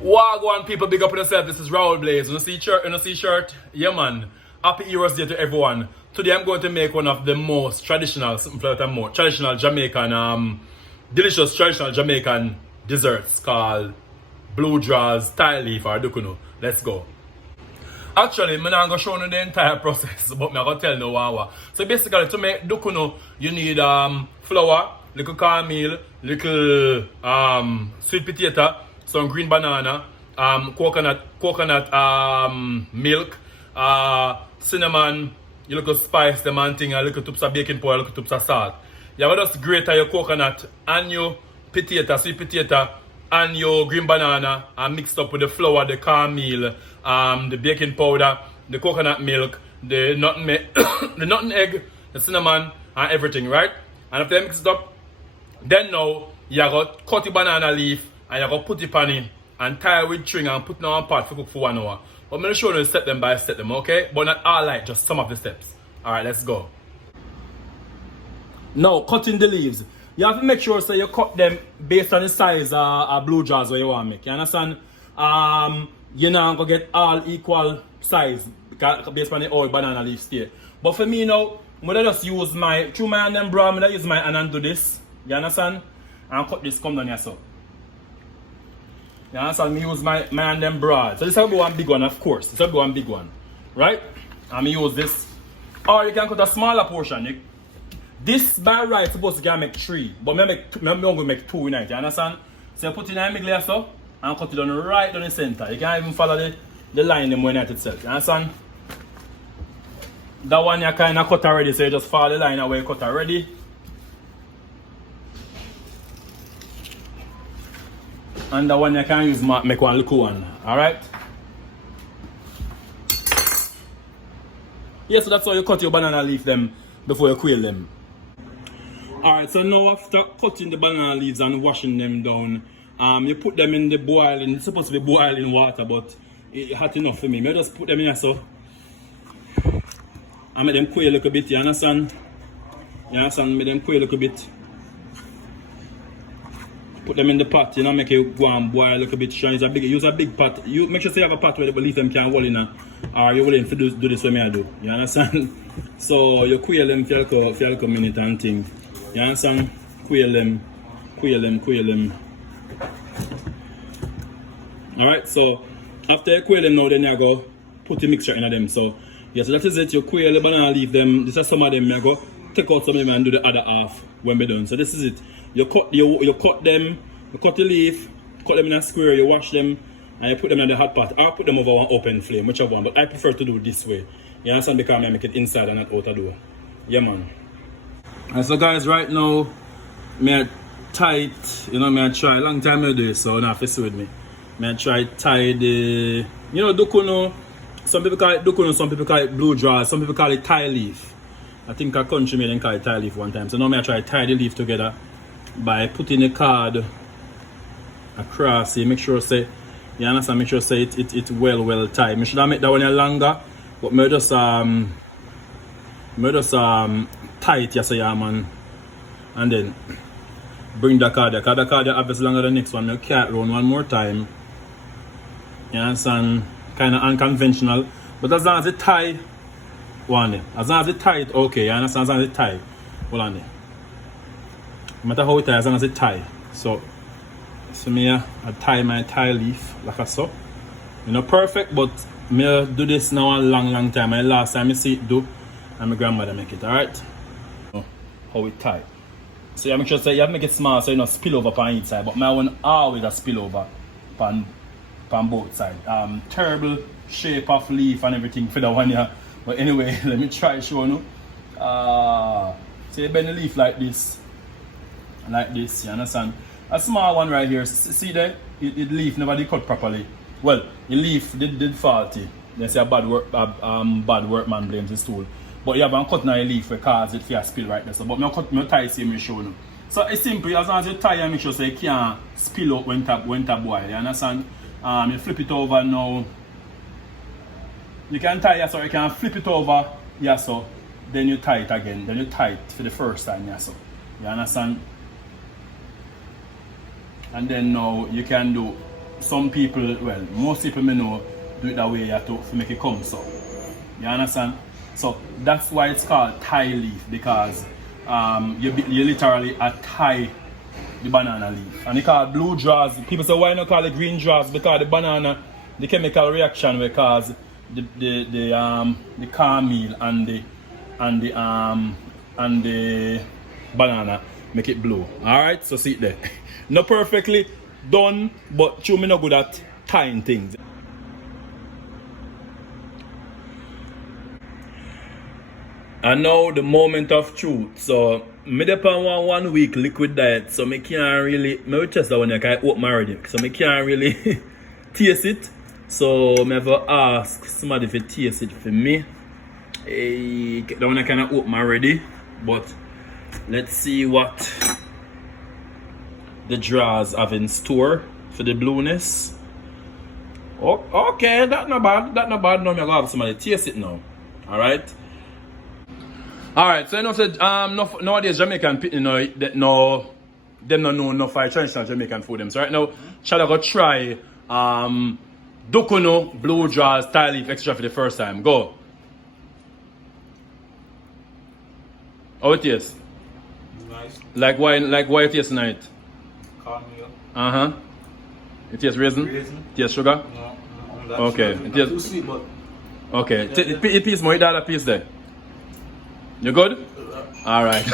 Wagwan people, big up on yourself. This is Raul Blaze. You see shirt? Yeah man. Happy Heroes Day to everyone. Today I'm going to make one of the most traditional, traditional Jamaican, delicious traditional Jamaican desserts called blue draws, Thai leaf or dukuno. Let's go. Actually, I'm not going to show you the entire process, but I'm going to tell you wow. So basically, to make dukuno, you need flour, little cornmeal, little sweet potato, some green banana, coconut milk, cinnamon, you look spice, the man thing, a little tubs of baking powder, a little tubs of salt. You have to just grate your coconut and your potato, sweet potato, and your green banana, and mixed up with the flour, the cornmeal, the baking powder, the coconut milk, the nutmeg, the nutmeg, the cinnamon, and everything, right? And after you mix it up, then now you got to cut the banana leaf and you got to put it on it and tie it with string and put it on a pot to cook for 1 hour. But I'm going to show you step them by step them, okay? But not all like just some of the steps. Alright, let's go. Now, cutting the leaves. You have to make sure so you cut them based on the size of blue jars where you want to make. You understand? You're not going to get all equal size based on the old banana leaf state. But for me now, I'm going to just use through my hand and bra, I'm going to use my hand and do this. You understand? And cut this, come down here so. You understand? I use my hand and broad. So this will be one big one, of course. This will be one big one. Right? And I use this. Or you can cut a smaller portion. This by right supposed to make 3. But I'm going to make 2 in it. You understand? So you put it in the middle here so. And cut it down right down the center. You can't even follow the line them when itself. You understand? That one you kind of cut already. So you just follow the line away you cut already. And the one you can use make one little one. Alright? Yeah, so that's how you cut your banana leaf them before you quail them. Alright, so now after cutting the banana leaves and washing them down, you put them in the boiling, it's supposed to be boiling water, but it's hot enough for me. I just put them in here so I make them quail a little bit, you understand? You understand? Make them quail a little bit. Put them in the pot, you know, make it go and boil a little bit. Use a big pot. You make sure you have a pot where the leaf them can hold in, or you're willing to do this way I do. You understand? So you quail them for a little minute and thing. You understand? Quail them. Alright, so after you quail them now, then you go put the mixture in them. So yeah, so that is it. You quail the banana leaf them. This is some of them. You go take out some of them and do the other half when we're done. So this is it. You cut them, you cut the leaf, cut them in a square, you wash them, and you put them in the hot pot. Or put them over one open flame, whichever one. But I prefer to do it this way. You understand? Because I make it inside and not out the door. Yeah, man. And so, guys, right now, I tight. You know, I try. Long time I do this, so now face with me. I try tie the. You know, dukuno. Some people call it dukuno, some people call it blue draws, some people call it Thai leaf. I think a country made them call it Thai leaf one time. So now I try to tie the leaf together by putting a card across it. Make sure say, you understand, make sure say it well tied. I should have made that one longer, but I just tight, yes, yeah, man. And then bring the card, because the card obviously longer than the next one. I carry it around one more time. You understand? Kind of unconventional, but as long as it tied, one day. As long as it tight, okay, you understand? As long as it tight, hold on there. No matter how it tie, as long as it tie. So me I tie my Thai leaf like so. You know, perfect, but me do this now a long time. My last time I see it do, and my grandmother make it, alright? How it tie. So you make sure say you have to make it small so you don't spill over on each side, but my one always a spill over on both sides. Terrible shape of leaf and everything for the one here. But anyway, let me try show you. So you bend the leaf like this, you understand? A small one right here, see there? The leaf never did cut properly. Well, the leaf did faulty. They say a bad workman blames his tool. But you haven't cut now a leaf because it feels spill right there. So, but I tie same show you. So it's simple, as long as you tie and make sure so you can't spill out when to boil, you understand? You flip it over now. You can tie it so you can flip it over, yeah, so then you tie it again. Then you tie it for the first time, yeah, so. You understand? And then now you can do some people, well, most people may know, do it that way to make it come so. You understand? So that's why it's called Thai leaf, because you literally tie the banana leaf. And they call it blue draws. People say why not call it green draws? Because the banana, the chemical reaction will cause the caramel and the banana make it blue. Alright, so see it there. Not perfectly done, but me not good at tying things. And now the moment of truth. So me depend on 1 week liquid diet, so me can't really, me will test that one I can open already, so me can't really taste it. So me ever ask somebody to taste it for me. That one I can open already, but let's see what the drawers have in store for the blueness. Oh, okay, that's not bad. That's not bad. Now I'm gonna have somebody taste it now. Alright. Alright, so you know said nowadays Jamaican people them don't know enough for traditional Jamaican food them. So right now, shall I go try Dukuno blue draws Thai leaf extra for the first time. Go. How it tastes? Nice. Like why it tastes tonight? Caramel. It tastes raisin? Raisin. It tastes sugar? No. Okay. Not It tastes too sweet, but okay. It piece more, eat the other piece there. You good? Alright.